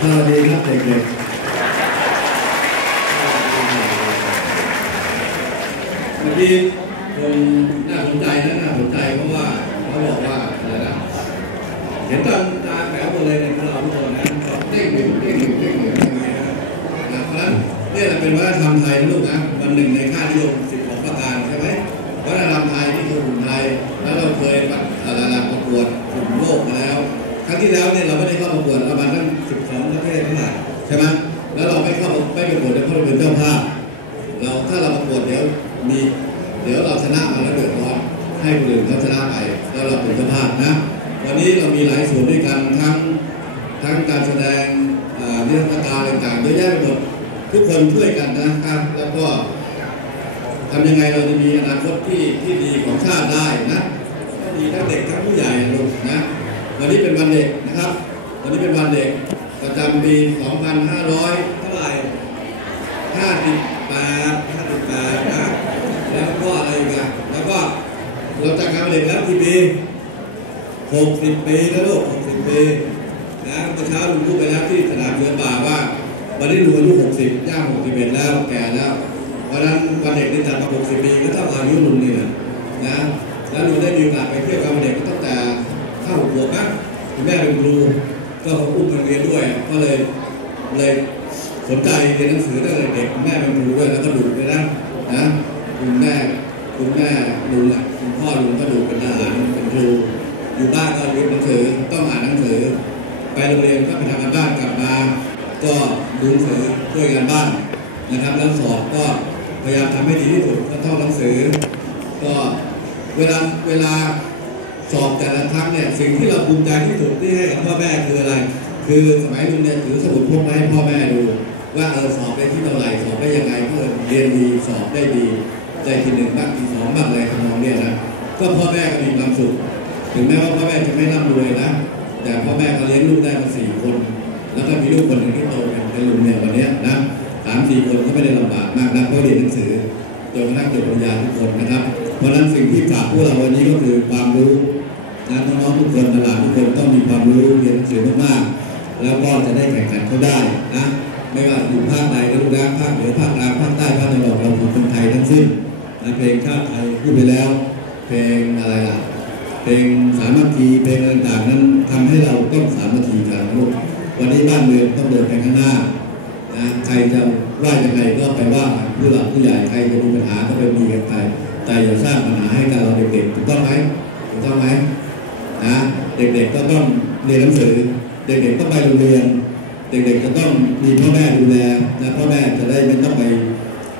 สวัสดีครับเด็กๆเมื่อกี้คงน่าสนใจนะน่าสนใจเพราะว่าเขาบอกว่าอะไรนะเห็นตอนตาแป๋วหมดเลยในพวกเราทุกคนนะเด้งหนึ่งเด้งหนึ่งเด้งหนึ่งยังไงนะนะเพราะฉะนั้นนี่แหละเป็นวัฒนธรรมไทยนะลูกนะวันหนึ่งในค่านิยม มีเดี๋ยวเราชนะมาแล้วเดือดร้อนให้คนอื่นเขาชนะไปแล้วเราเป็นเจ้าภาพนะวันนี้เรามีหลายส่วนด้วยกันทั้งทั้งการแสดงนิทรรศการต่างๆเยอะแยะไปหมดทุกคนช่วยกันนะครับแล้วก็ทำยังไงเราจะมีอนาคตที่ที่ดีของชาติได้นะดีทั้งเด็กทั้งผู้ใหญ่ลูกนะวันนี้เป็นวันเด็กนะครับ วันนี้เป็นวันเด็กประจำปี 2500 เท่าไหร่58 เราจัดการเด็กแล้วกี่ปีหกสิบปีนะลูกหกสิบปีนะเมื่อเช้าลุงพูดไปแล้วที่สนามเรือป่าว่า วันนี้ลุงอายุหกสิบย่างหกสิบเอ็ดแล้วแก่แล้วเพราะนั้นวันเด็กที่จัดมาหกสิบปีก็ต้องอายุลุงนี่แหละนะแล้วลุงได้มีโอกาสไปเที่ยวกับวันเด็กก็ตั้งแต่ข้าหกขวบนะคุณแม่เป็นครูก็เขาอุ้มมาเรียนด้วยก็เลยเลยสนใจเรียนหนังสือตั้งแต่เด็กคุณแม่เป็นครูด้วยแล้วก็ดุด้วยนะนะคุณแม่ คุณแม่ลุงอะคุณพ่อลุงก็ดุเป็นทหารเป็นครูอยู่บ้านก็เรียนหนังสือต้องอ่านหนังสือ ไปโรงเรียนก็ไปทำงานบ้านกลับมา ก็ดูหนังสือช่วยงานบ้านนะครับแล้วสอบก็พยายามทำให้ดีที่สุดก็ท่องหนังสือ ก็เวลาเวลาสอบแต่ละครั้งเนี่ยสิ่งที่เราภูมิใจที่สุดที่ให้กับพ่อแม่คืออะไร คือสมัยลุงเนี่ยถือสมุดพกมาให้พ่อแม่ดู ว่าเออสอบได้ที่เท่าไหร่สอบได้ยังไงเพื่อเรียนดีสอบได้ดี ได้ที่หนึ่งบ้างที่สองบ้างอะไรทำนองเนี้ยนะก็พ่อแม่ก็มีความสุขถึงแม้ว่าพ่อแม่จะไม่ร่ำรวยนะแต่พ่อแม่ก็เลี้ยงลูกได้มาสี่คน แล้วก็มีลูกคนหนึ่งที่โตเป็นเป็นลุงเนี่ยวันเนี้ยนะสามสี่คนก็ไม่ได้ลำบากมากนะเพราะเรียนหนังสือจนกระทั่งจบปริญญาทุกคนนะครับ เพราะนั้นสิ่งที่ฝากพวกเราวันนี้ก็คือความรู้นะน้องๆทุกคนตลาดทุกคนต้องมีความรู้เรียนหนังสือมากๆแล้วก็จะได้แข่งขันเขาได้นะไม่ว่าอยู่ภาคใดก็รู้นะภาคเหนือภาคกลางภาคใต้ภาคตะวันออกเราคือคนไทยทั้งสิ้น นเพลงชาติไทยพูดไปแล้ว เพลงอะไรล่ะเพลงสามัคคีเพลงอะไรต่างๆนั้นทำให้เราต้องสามัคคีกันลูกวันนี้บ้านเมืองต้องเดินไปข้างหน้านะใครจะว่ายังไงก็ไปว่าผู้หลักผู้ใหญ่ใครจะมีปัญหาก็ไปมีกันไปแต่อย่าสร้างปัญหาให้กับเราเด็กๆถูกต้องไหมถูกต้องไหมนะเด็กๆก็ต้องเรียนหนังสือ เด็กๆต้องไปโรงเรียน เด็กๆจะต้องมีพ่อแม่ดูแลนะพ่อแม่จะได้ไม่ต้องไป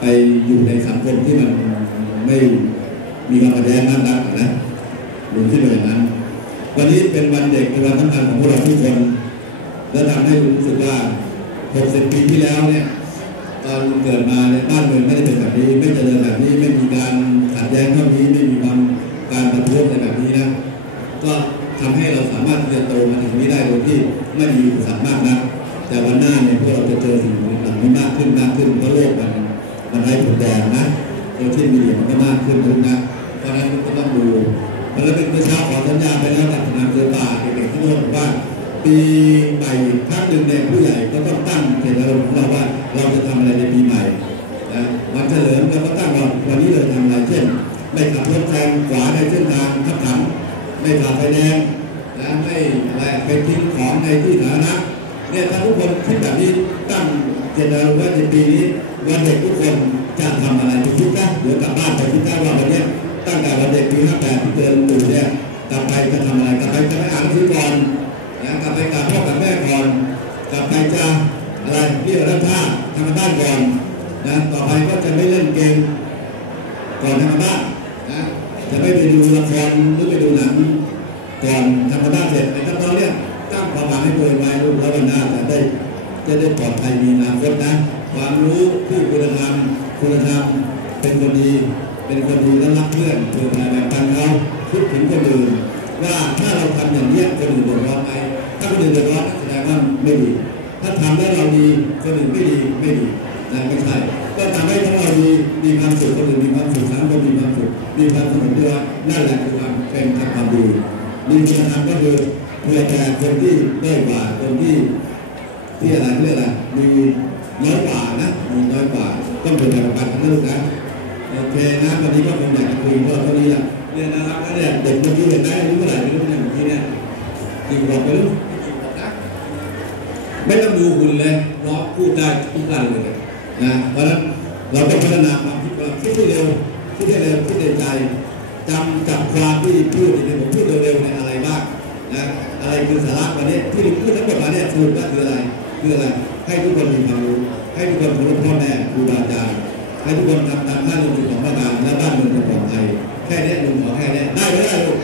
ไปอยู่ในสังคมที่มัน ไม่มีความขัดแย้งมากนักนะลุงคิดว่าอย่างนั้น วันนี้เป็นวันเด็กเป็นวันสำคัญของพวกเราทุกคน และทำให้รู้สึกว่า 60 ปีที่แล้วเนี่ยตอนเกิดมาเนี่ยบ้านเมืองไม่ได้เป็นแบบนี้ ไม่เจริญแบบนี้ไม่มีการขัดแย้งเท่านี้ไม่มีความการประท้วงอะไรแบบนี้นะ ก็ทำให้เราสามารถที่จะโตมาถึงนี้ได้โดยที่ไม่มีอุปสรรคมากนักแต่วันหน้าเนี่ยพวกเราจะเจอสิ่งเหล่านี้มากขึ้นมากขึ้นเพราะโลกมันมันไร้ผลแดงนะ โซเชียลมีเดียมันก็มากขึ้นทุกนะเพราะนั้นก็ต้องดูมันแล้วเป็นเมื่อเช้าขอสัญญาไปแล้วกับทนายเสือป่าเด็กๆที่โน่นบอกว่าปีใหม่ภาคหนึ่งเนี่ยผู้ใหญ่ก็ต้องตั้งเจตนารมณ์ของเราว่าเราจะทำอะไรในปีใหม่นะวันเฉลิมเราก็ตั้งเราวันนี้เลยทำอะไรเช่น ไม่ขับรถแซงขวาในเส้นทางขับขันไม่ฝ่าไฟแดงนะไม่อะไรไปทิ้งของในที่สาธารณะ เนี่ยถ้าทุกคนคิดแบบนี้ตั้งเจตนารมณ์ว่าในปีนี้วันเด็กทุกคนจะทำอะไรไปคิดนะเดี๋ยวกลับบ้านไปคิดนะว่าวันเนี้ยตั้งแต่วันเด็กปี58ที่เดินตู่เนี่ยกลับไปจะทำอะไรกลับไปจะไม่อ่านหนังสือก่อนนะกลับไปกราบพ่อกราบแม่ก่อนกลับไปจะอะไรเรียกรับท่าทำงาบ้านก่อนนะต่อไปก็จะไม่เล่นเกมก่อนทำงาบ้านนะจะไม่ไปดูละครหรือไปดูหนังก่อนทำงาบ้านเสร็จไอ้ทั้งเราเนี่ย ตั้งความหวังให้ตัวเองไว้รู้แล้ววันหน้าจะได้จะได้ปลอดภัยมีอนาคตนะ ความรู้ผู้คุณธรรมคุณธรรมเป็นคนดี เป็นคนดีและรักเพื่อนเพื่อแบ่งปันเขาคิดถึงคนอื่นว่าถ้าเราทำอย่างนี้คนอื่นเดือดร้อนไหมถ้าคนอื่นเดือดร้อนแสดงว่าไม่ดี ถ้าทำแล้วเราดีคนอื่นไม่ดีไม่ดีนะไม่ใช่ก็ทำให้ทั้งเราดีมีความสุขคนอื่นมีความสุขสังคมมีความสุขมีความสมดุลนั่นแหละคือความเป็นทางความดีดีคุณธรรมก็คือ เพื่อแก่คนที่ได้กว่าคนที่ที่อะไรเรียกอะไรมีน้อยกว่านะมีน้อยกว่าต้องเป็นแบบกันนะลูกนะโอเคนะวันนี้ก็คงอยากจะคุยก็เท่านี้ละเนี่ยนะครับแล้วเนี่ยเด็กเมื่อกี้เห็นไหมอายุเท่าไหร่ไม่รู้เนี่ยเมื่อกี้เนี่ยกี่ขวบไม่รู้กี่ขวบนะไม่ต้องดูหุ่นเลยเพราะพูดได้ทุกการเลยนะเพราะฉะนั้นเราต้องพัฒนาความคิดเราคิดให้เร็วคิดให้เร็วคิดในใจจำจับความที่พูดในผมพูดเร็วๆในอะไรบ้าง นะอะไรคือสาระวันนี้ที่พูดทั้งหมดมาเนี่ยสรุปว่าคืออะไรคืออะไร ให้ทุกคนมีความรู้ ให้ทุกคนเคารพพ่อแม่ครูบาอาจารย์ให้ทุกคนทำตามท่านุนของพระบาทและบ้านเมืองจะปลอดภัยแค่เนี้ยลุงขอแค่เนี้ยได้ไหมได้ลูก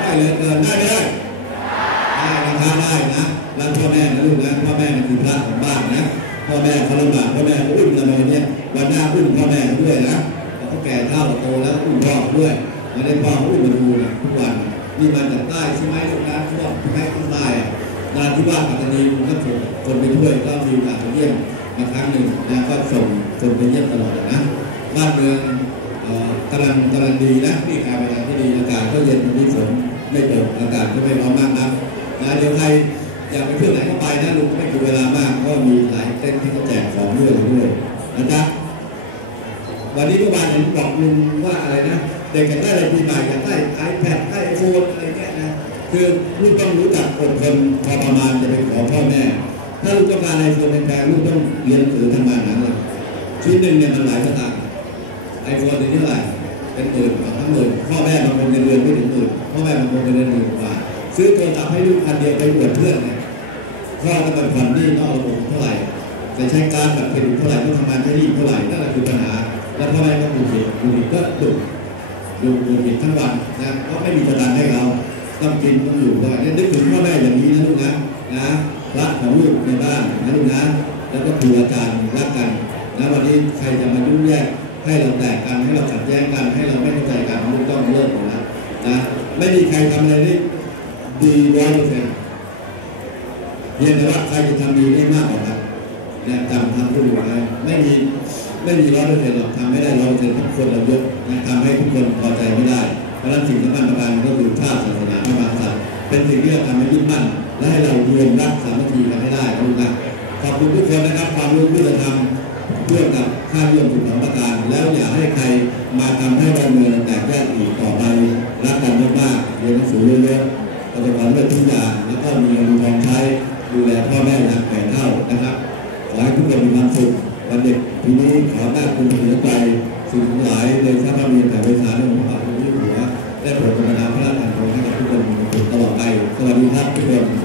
ได้เลยเกินได้ไม่ได้ได้นะครับได้นะรักพ่อแม่นะลูกนะพ่อแม่คือพระของบ้านนะพ่อแม่เขาลำบากพ่อแม่เขาอุ้มเราในเนี่ยวันหน้าอุ้มพ่อแม่ด้วยนะเขาแก่เฒ่าโตแล้วอุ้มพ่อด้วยไม่ได้พ่ออุ้มมาดูนะทุกวัน นี่มาจากใต้ใช่ไหมลูกนะพวกแม่ข้างใต้อะนานที่ว่าปัตตานีผมก็ส่งคนไปช่วยก็มีโอกาสไปเยี่ยมมาครั้งหนึ่งนะก็ส่งคนไปเยี่ยมตลอดนะบ้านเมืองกำลังกำลังดีนะมีการไปทาที่ดีอากาศก็เย็นวันนี้ฝนไม่ตกอากาศก็ไม่ร้อนมากนักนะเดี๋ยวใครอยากไปเที่ยวไหนก็ไปนะลุงไม่มีเวลามากก็มีหลายเต้นที่เขาแจกของด้วยด้วยนะจ๊ะ วันนี้เมื่อวานเห็นบอกลุงว่าอะไรนะ เด็กอยากได้อะไรปีใหม่อยากได้ไอแพดไอโฟนอะไรเงี้ยนะคือลูกต้องรู้จักอดทนพอประมาณจะไปขอพ่อแม่ ถ้าลูกต้องการไอโฟนแพงลูกต้องเรียนหนังสือทำงานหนังเลยชิ้นหนึ่งเนี่ยมันหลายสตางค์ไอโฟนนี่เท่าไหร่เป็นหมื่นทั้งหมื่นพ่อแม่บางคนเงินเดือนไม่ถึงหมื่นพ่อแม่บางคนเงินเดือนหมื่นกว่าซื้อโทรศัพท์ให้ลูกพันเดียวไปอวดเพื่อนเนี่ยพ่อต้องเป็นผ่อนหนี้นอกระบบเท่าไหร่จะใช้การแบบเครดิตเท่าไหร่ต้องทำงานใช้หนี้เท่าไหร่นั่นแหละคือปัญหา แล้วพ่อแม่ก็ดูผิดดูผิดก็ดุดูดูผิดทั้งวันนะเพราะไม่มีสตางค์ให้เราต้องกินต้องอยู่ก็เนี่ยนึกถึงพ่อแม่อย่างนี้นะลูกนะนะรักของลูกในบ้านนะลูกนะแล้วก็ครูอาจารย์รักกันนะวันนี้ใครจะมายุ่งแยกให้เราแตกกันให้เราขัดแย้งกันให้เราไม่เข้าใจกันลูกต้องเลิกหมดนะนะไม่มีใครทำอะไรได้ดีร้อยเปอร์เซ็นต์เพียงแต่ว่าใครจะทำดีได้มากกว่ากันเนี่ยจำทำผู้ดูไว้ไม่มี ไม่มีร้อยเปอร์เซ็นต์หรอกทำไม่ได้ร้อยเปอร์เซ็นต์ทุกคนเรายกนะทำให้ทุกคนพอใจไม่ได้เพราะฉะนั้นสิ่งสำคัญประการก็คือชาติศาสนาพระมหากษัตริย์เป็นสิ่งที่เราทำให้ยึดมั่นและให้เรารวมรักสามัคคีกันให้ได้นะลูกนขอบคุณทุกคนนะครับความรู้ที่จะทำร่วมกับข้าร่วมสุขของประการ แล้วอย่าให้ใครมาทำให้บ้านเมืองแตกแยกอีกต่อไปรักกันมากๆเรียนหนังสือเยอะๆประสบความสำเร็จทุกอย่างแล้วก็มีเงินทองใช้ดูแลพ่อแม่ยามแก่เฒ่านะครับขอให้ทุกคนมีความสุขวันเด็ก ปีนี้ขอหน้าคุณเสียใจสิ่งทั้งหลายในชาติเมียมแต่ไปสารของพระบาทสมเจพระเจ้าอยู่หัวได้โปรดประทานพระราชทานของให้กับทุกคนมีความสุขตลอดไปสวัสดีครับทุกคน